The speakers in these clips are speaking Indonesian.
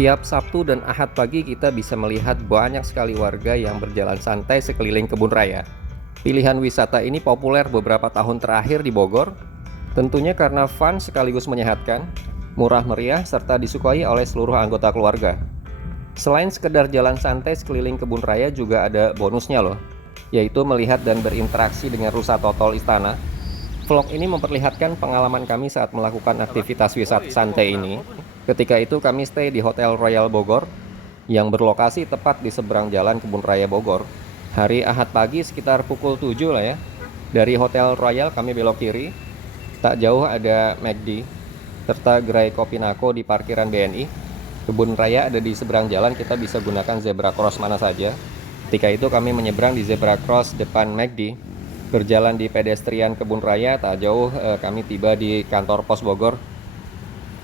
Tiap Sabtu dan Ahad pagi kita bisa melihat banyak sekali warga yang berjalan santai sekeliling kebun raya. Pilihan wisata ini populer beberapa tahun terakhir di Bogor, tentunya karena fun sekaligus menyehatkan, murah meriah, serta disukai oleh seluruh anggota keluarga. Selain sekedar jalan santai sekeliling kebun raya juga ada bonusnya loh, yaitu melihat dan berinteraksi dengan rusa totol istana. Vlog ini memperlihatkan pengalaman kami saat melakukan aktivitas wisata santai ini. Ketika itu kami stay di Hotel Royal Bogor yang berlokasi tepat di seberang jalan Kebun Raya Bogor. Hari Ahad pagi sekitar pukul 7 lah ya. Dari Hotel Royal kami belok kiri, tak jauh ada McD serta gerai Kopi Nako di parkiran BNI. Kebun Raya ada di seberang jalan, kita bisa gunakan zebra cross mana saja. Ketika itu kami menyeberang di zebra cross depan McD. Berjalan di pedestrian Kebun Raya, tak jauh kami tiba di kantor pos Bogor.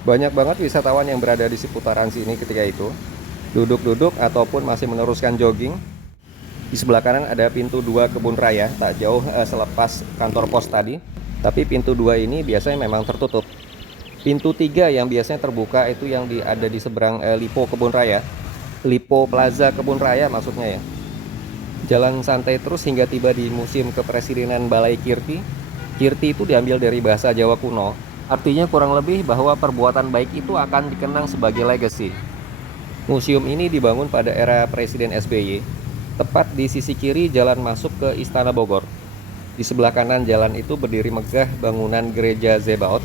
Banyak banget wisatawan yang berada di seputaran sini ketika itu, duduk-duduk ataupun masih meneruskan jogging. Di sebelah kanan ada pintu 2 Kebun Raya, tak jauh selepas kantor pos tadi. Tapi pintu 2 ini biasanya memang tertutup. Pintu 3 yang biasanya terbuka itu yang ada di seberang Lipo Kebun Raya, Lipo Plaza Kebun Raya maksudnya ya. Jalan santai terus hingga tiba di Museum Kepresidenan Balai Kirti. Kirti itu diambil dari bahasa Jawa kuno, artinya kurang lebih bahwa perbuatan baik itu akan dikenang sebagai legacy. Museum ini dibangun pada era Presiden SBY, tepat di sisi kiri jalan masuk ke Istana Bogor. Di sebelah kanan jalan itu berdiri megah bangunan Gereja Zebaot.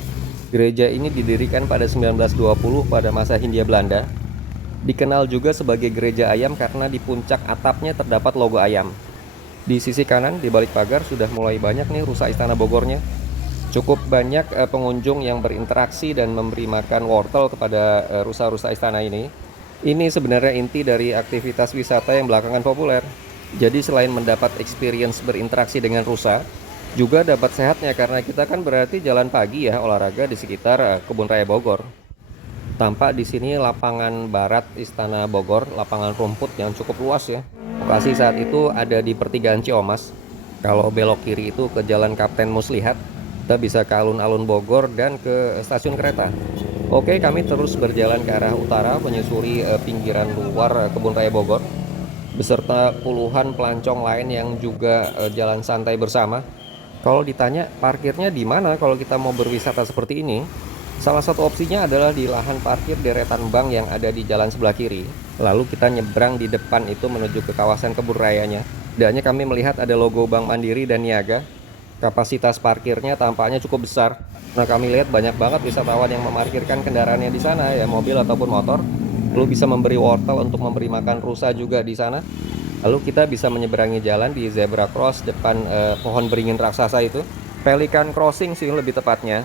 Gereja ini didirikan pada 1920 pada masa Hindia Belanda. Dikenal juga sebagai gereja ayam karena di puncak atapnya terdapat logo ayam. Di sisi kanan, di balik pagar, sudah mulai banyak nih rusa Istana Bogornya. Cukup banyak pengunjung yang berinteraksi dan memberi makan wortel kepada rusa-rusa istana ini. Ini sebenarnya inti dari aktivitas wisata yang belakangan populer. Jadi selain mendapat experience berinteraksi dengan rusa, juga dapat sehatnya karena kita kan berarti jalan pagi ya, olahraga di sekitar Kebun Raya Bogor. Tampak di sini lapangan barat Istana Bogor, lapangan rumput yang cukup luas ya. Lokasi saat itu ada di pertigaan Ciomas. Kalau belok kiri itu ke Jalan Kapten Muslihat, kita bisa ke alun-alun Bogor dan ke stasiun kereta. Oke, kami terus berjalan ke arah utara menyusuri pinggiran luar Kebun Raya Bogor beserta puluhan pelancong lain yang juga jalan santai bersama. Kalau ditanya parkirnya di mana kalau kita mau berwisata seperti ini? Salah satu opsinya adalah di lahan parkir deretan bank yang ada di jalan sebelah kiri. Lalu kita nyebrang di depan itu menuju ke kawasan kebun rayanya. Tidaknya kami melihat ada logo Bank Mandiri dan Niaga. Kapasitas parkirnya tampaknya cukup besar. Nah, kami lihat banyak banget wisatawan yang memarkirkan kendaraannya di sana, ya mobil ataupun motor. Lalu bisa memberi wortel untuk memberi makan rusa juga di sana. Lalu kita bisa menyeberangi jalan di zebra cross depan pohon beringin raksasa itu. Pelican Crossing sih lebih tepatnya.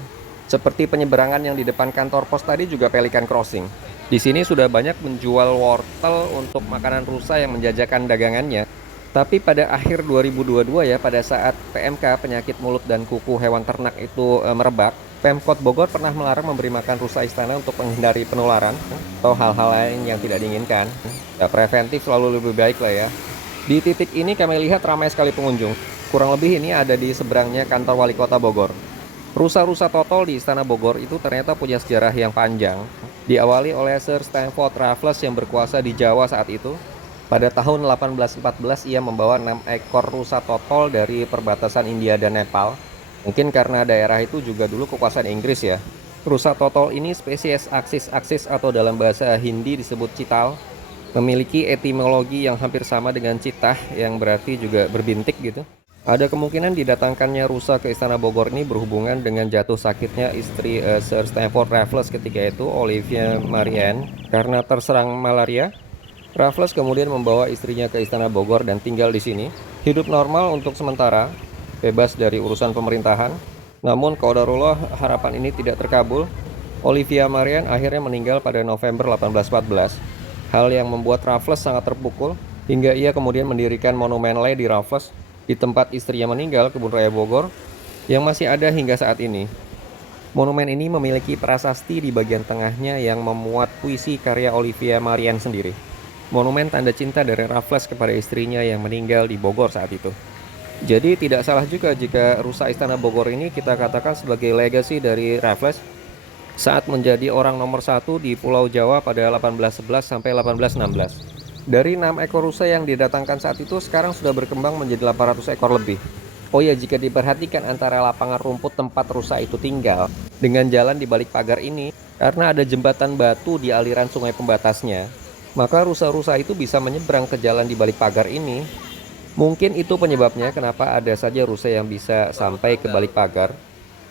Seperti penyeberangan yang di depan kantor pos tadi juga Pelican Crossing. Di sini sudah banyak menjual wortel untuk makanan rusa yang menjajakan dagangannya. Tapi pada akhir 2022 ya, pada saat PMK penyakit mulut dan kuku hewan ternak itu merebak, Pemkot Bogor pernah melarang memberi makan rusa istana untuk menghindari penularan atau hal-hal lain yang tidak diinginkan. Ya, preventif selalu lebih baik lah ya. Di titik ini kami lihat ramai sekali pengunjung. Kurang lebih ini ada di seberangnya kantor Wali Kota Bogor. Rusa-rusa totol di Istana Bogor itu ternyata punya sejarah yang panjang. Diawali oleh Sir Stamford Raffles yang berkuasa di Jawa saat itu. Pada tahun 1814 ia membawa 6 ekor rusa totol dari perbatasan India dan Nepal. Mungkin karena daerah itu juga dulu kekuasaan Inggris ya. Rusa totol ini spesies aksis-aksis atau dalam bahasa Hindi disebut cital. Memiliki etimologi yang hampir sama dengan citah yang berarti juga berbintik gitu. Ada kemungkinan didatangkannya rusa ke Istana Bogor ini berhubungan dengan jatuh sakitnya istri Sir Stamford Raffles ketika itu, Olivia Marianne. Karena terserang malaria, Raffles kemudian membawa istrinya ke Istana Bogor dan tinggal di sini. Hidup normal untuk sementara, bebas dari urusan pemerintahan. Namun qadarullah harapan ini tidak terkabul. Olivia Marianne akhirnya meninggal pada November 1814. Hal yang membuat Raffles sangat terpukul, hingga ia kemudian mendirikan monumen Lady Raffles di tempat istrinya meninggal, Kebun Raya Bogor, yang masih ada hingga saat ini. Monumen ini memiliki prasasti di bagian tengahnya yang memuat puisi karya Olivia Marianne sendiri. Monumen tanda cinta dari Raffles kepada istrinya yang meninggal di Bogor saat itu. Jadi tidak salah juga jika rusa Istana Bogor ini kita katakan sebagai legacy dari Raffles. saat menjadi orang nomor satu di Pulau Jawa pada 1811 sampai 1816. Dari 6 ekor rusa yang didatangkan saat itu, sekarang sudah berkembang menjadi 800 ekor lebih. Oh ya, jika diperhatikan antara lapangan rumput tempat rusa itu tinggal dengan jalan di balik pagar ini, karena ada jembatan batu di aliran sungai pembatasnya, maka rusa-rusa itu bisa menyeberang ke jalan di balik pagar ini. Mungkin itu penyebabnya kenapa ada saja rusa yang bisa sampai ke balik pagar,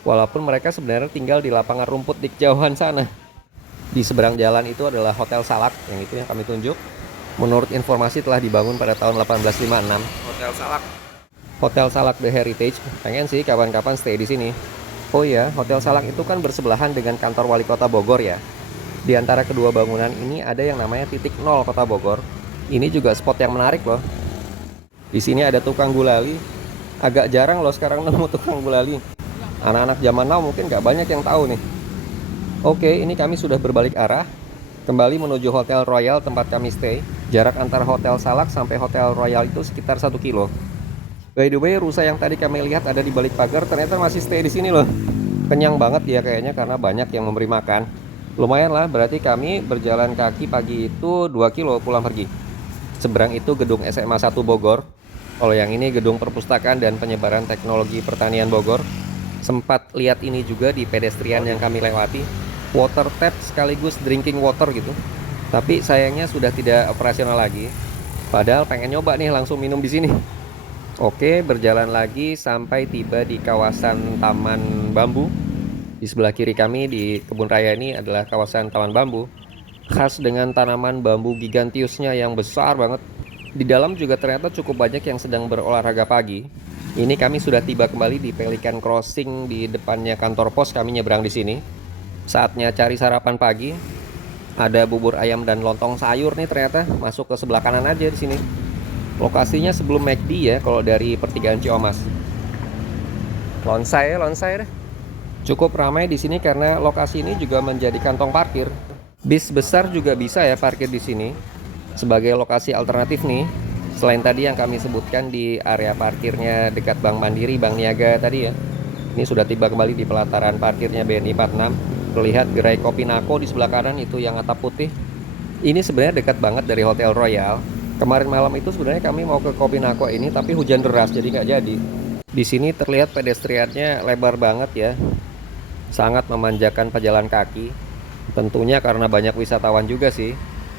walaupun mereka sebenarnya tinggal di lapangan rumput di kejauhan sana. Di seberang jalan itu adalah Hotel Salak, yang itu yang kami tunjuk. Menurut informasi telah dibangun pada tahun 1856. Hotel Salak. Hotel Salak The Heritage. Pengen sih kapan-kapan stay di sini. Oh iya, Hotel Salak itu kan bersebelahan dengan kantor wali kota Bogor ya. Di antara kedua bangunan ini ada yang namanya titik nol kota Bogor. Ini juga spot yang menarik loh. Di sini ada tukang gulali. Agak jarang loh sekarang nemu tukang gulali. Anak-anak zaman now mungkin nggak banyak yang tahu nih. Oke, ini kami sudah berbalik arah, kembali menuju Hotel Royal tempat kami stay. Jarak antara Hotel Salak sampai Hotel Royal itu sekitar 1 kilo. By the way, rusa yang tadi kami lihat ada di balik pagar ternyata masih stay di sini loh. Kenyang banget dia kayaknya karena banyak yang memberi makan. Lumayan lah, berarti kami berjalan kaki pagi itu 2 kilo pulang pergi. Seberang itu gedung SMA 1 Bogor. Kalau yang ini gedung perpustakaan dan penyebaran teknologi pertanian Bogor. Sempat lihat ini juga di pedestrian yang kami lewati. Water tap sekaligus drinking water gitu. Tapi sayangnya sudah tidak operasional lagi. Padahal pengen nyoba nih langsung minum di sini. Oke, berjalan lagi sampai tiba di kawasan Taman Bambu. Di sebelah kiri kami di kebun raya ini adalah kawasan Taman Bambu. Khas dengan tanaman bambu gigantiusnya yang besar banget. Di dalam juga ternyata cukup banyak yang sedang berolahraga pagi. Ini kami sudah tiba kembali di Pelikan Crossing di depannya kantor pos, kami nyebrang di sini. Saatnya cari sarapan pagi. Ada bubur ayam dan lontong sayur nih ternyata, masuk ke sebelah kanan aja di sini. Lokasinya sebelum McD ya kalau dari pertigaan Ciomas. Lonsai deh. Cukup ramai di sini karena lokasi ini juga menjadi kantong parkir. Bis besar juga bisa ya parkir di sini. Sebagai lokasi alternatif nih, selain tadi yang kami sebutkan di area parkirnya dekat Bank Mandiri, Bank Niaga tadi ya. Ini sudah tiba kembali di pelataran parkirnya BNI 46. Terlihat gerai Kopi Nako di sebelah kanan itu yang atap putih. Ini sebenarnya dekat banget dari Hotel Royal. Kemarin malam itu sebenarnya kami mau ke Kopi Nako ini, tapi hujan deras jadi nggak jadi. Di sini terlihat pedestriannya lebar banget ya. Sangat memanjakan pejalan kaki. Tentunya karena banyak wisatawan juga sih.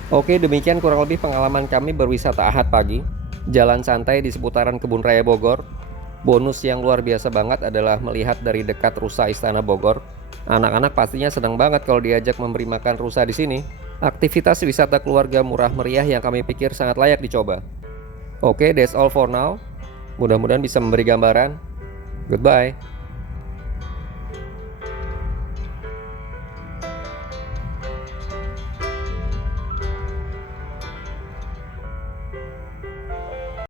Oke, demikian kurang lebih pengalaman kami berwisata Ahad pagi. Jalan santai di seputaran Kebun Raya Bogor. Bonus yang luar biasa banget adalah melihat dari dekat rusa Istana Bogor. Anak-anak pastinya senang banget kalau diajak memberi makan rusa di sini. Aktivitas wisata keluarga murah meriah yang kami pikir sangat layak dicoba. Oke, that's all for now. Mudah-mudahan bisa memberi gambaran. Goodbye.